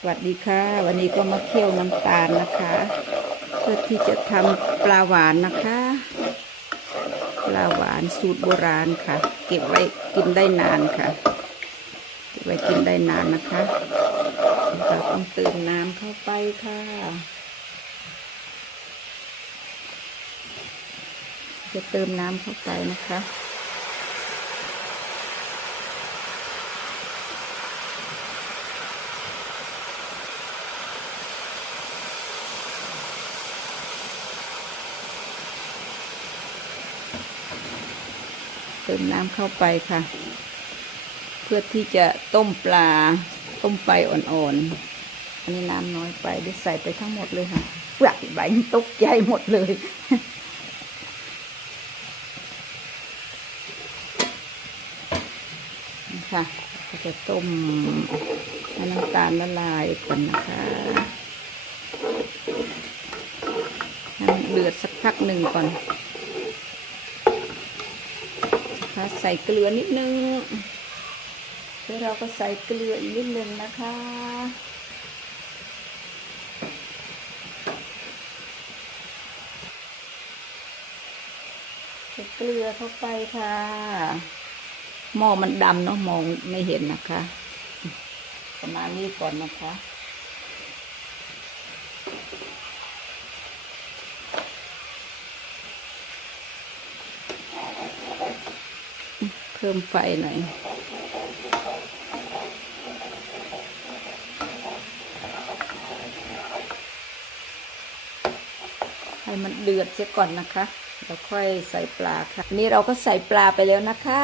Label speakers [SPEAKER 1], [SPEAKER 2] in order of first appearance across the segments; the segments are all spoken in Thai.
[SPEAKER 1] สวัสดีค่ะ วันนี้ก็มาเคี่ยวน้ำตาลนะคะ เพื่อที่จะทำปลาหวานนะคะ ปลาหวานสูตรโบราณค่ะ เก็บไว้กินได้นานค่ะ เก็บไว้กินได้นานนะคะเราต้องเติมน้ำเข้าไปค่ะ จะเติมน้ำเข้าไปนะคะ เติมน้ำเข้าไปค่ะ เพื่อที่จะต้มปลา ต้มไฟอ่อนๆ อันนี้น้ำน้อยไปได้ใส่ไปทั้งหมดเลยค่ะไหวใบตกใจหมดเลยนะค่ะก็จะต้มให้น้ำตาลละลายก่อนนะคะให้มันเดือดสักพักหนึ่งก่อน ค่ะใส่เกลือนิดนึงแล้วเราก็ใส่เกลืออีกนิดนึงนะคะ ใส่เกลือเข้าไปค่ะหม้อมันดำเนาะมองไม่เห็นนะคะ ประมาณนี้ก่อนนะคะ เพิ่มไฟหน่อย ให้มันเดือดเสียก่อนนะคะแล้วค่อยใส่ปลาค่ะนนี้เราก็ใส่ปลาไปแล้วนะคะ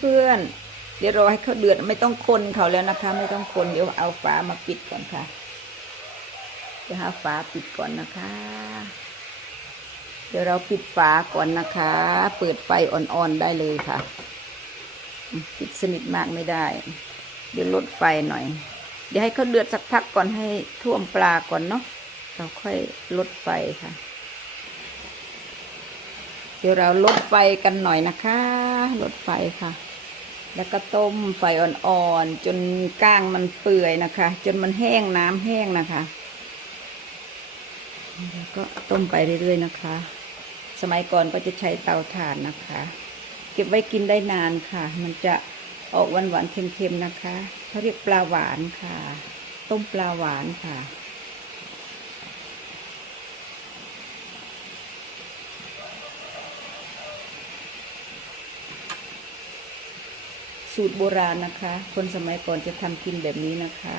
[SPEAKER 1] เพื่อนๆเดี๋ยวรอให้เขาเดือดไม่ต้องคนเขาแล้วนะคะ ไม่ต้องคนเดี๋ยวเอาฝามาปิดก่อนค่ะเดี๋ยวหาฝาปิดก่อนนะคะ เดี๋ยวเราปิดฝาก่อนนะคะ เปิดไฟอ่อนๆได้เลยค่ะ ปิดสนิทมากไม่ได้ เดี๋ยวลดไฟหน่อย เดี๋ยวให้เขาเดือดสักพักก่อนให้ท่วมปลาก่อนเนาะเราค่อยลดไฟค่ะ เดี๋ยวเราลดไฟกันหน่อยนะคะ ลดไฟค่ะ แล้วก็ต้มไฟอ่อนๆจนก้างมันเปื่อยนะคะ จนมันแห้งน้ำแห้งนะคะแล้วก็ต้มไปเรื่อยๆนะคะ สมัยก่อนก็จะใช้เตาถ่านนะคะ เก็บไว้กินได้นานค่ะ มันจะออกหวานๆเค็มๆนะคะเขาเรียกปลาหวานค่ะ ต้มปลาหวานค่ะ สูตรโบราณนะคะ คนสมัยก่อนจะทำกินแบบนี้นะคะ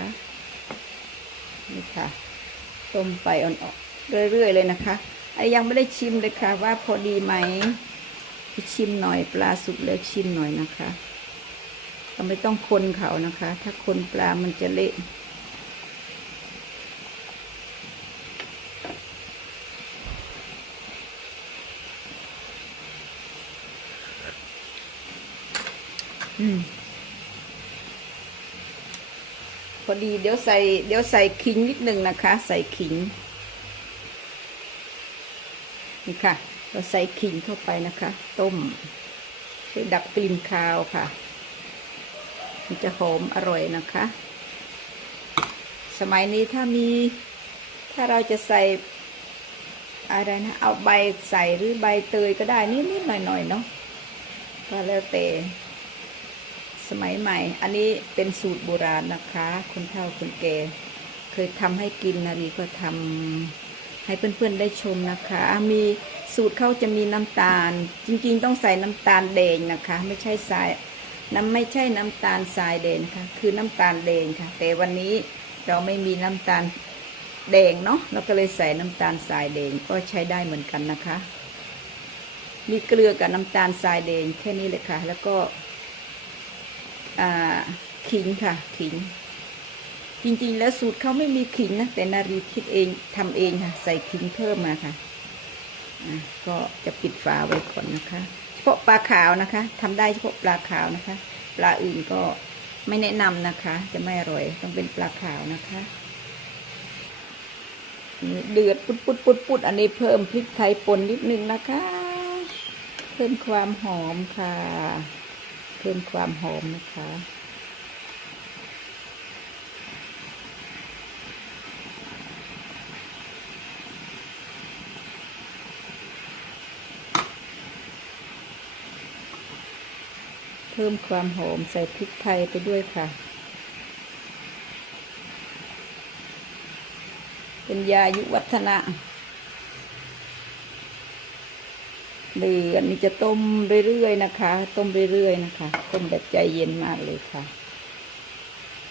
[SPEAKER 1] นี่ค่ะ ต้มไปอ่อนๆเรื่อยๆเลยนะคะไอยังไม่ได้ชิมเลยค่ะว่าพอดีไหม ชิมหน่อยปลาสุกแล้วชิมหน่อยนะคะเราไม่ต้องคนเขานะคะ ถ้าคนปลามันจะเละพอดีเดี๋ยวใส่เดี๋ยวใส่ขิงนิดนึงนะคะ ใส่ขิงนี่ค่ะ เราใส่ขิงเข้าไปนะคะ ต้มเพื่อดับกลิ่นคาวค่ะ มันจะหอมอร่อยนะคะ สมัยนี้ถ้ามี ถ้าเราจะใส่อะไรนะ เอาใบใส่หรือใบเตยก็ได้นิดๆหน่อยๆเนาะก็แล้วแต่สมัยใหม่ อันนี้เป็นสูตรโบราณนะคะ คนเฒ่าคนแก่เคยทำให้กินนารีก็ทำให้เพื่อนๆได้ชมนะคะ มี สูตรเขาจะมีน้ำตาล จริงๆ ต้องใส่น้ำตาลแดงนะคะ ไม่ใช่ทรายน้ำไม่ใช่น้ำตาลทรายแดงค่ะ คือน้ำตาลแดงค่ะ แต่วันนี้เราไม่มีน้ำตาลแดงเนาะเราก็เลยใส่น้ำตาลทรายแดงก็ใช้ได้เหมือนกันนะคะ มีเกลือกับน้ำตาลทรายแดงแค่นี้เลยค่ะ แล้วก็ขิงค่ะ ขิง จริงๆ แล้วสูตรเขาไม่มีขิงนะแต่นารีคิดเองทำเองค่ะ ใส่ขิงเพิ่มมาค่ะ ก็จะปิดฝาไว้ก่อนนะคะ เฉพาะปลาขาวนะคะทำได้เฉพาะปลาขาวนะคะ ปลาอื่นก็ไม่แนะนำนะคะ จะไม่อร่อยต้องเป็นปลาขาวนะคะ เดือดปุดปุดปุดปุดอันนี้เพิ่มพริกไทยป่นนิดนึงนะคะ เพิ่มความหอมค่ะ เพิ่มความหอมนะคะ เพิ่มความหอมใส่พริกไทยไปด้วยค่ะ เป็นยายุวัฒนะเดือนนี้จะต้มเรื่อยๆนะคะ ต้มเรื่อยๆนะคะ ต้มแบบใจเย็นมากเลยค่ะ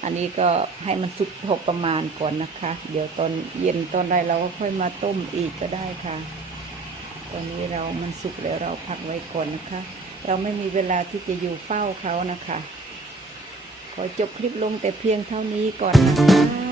[SPEAKER 1] อันนี้ก็ให้มันสุกพอประมาณก่อนนะคะ เดี๋ยวตอนเย็นตอนใดเราก็ค่อยมาต้มอีกก็ได้ค่ะ ตอนนี้เรามันสุกแล้วเราพักไว้ก่อนนะคะ เราไม่มีเวลาที่จะอยู่เฝ้าเขานะคะ ขอจบคลิปลงแต่เพียงเท่านี้ก่อนนะคะ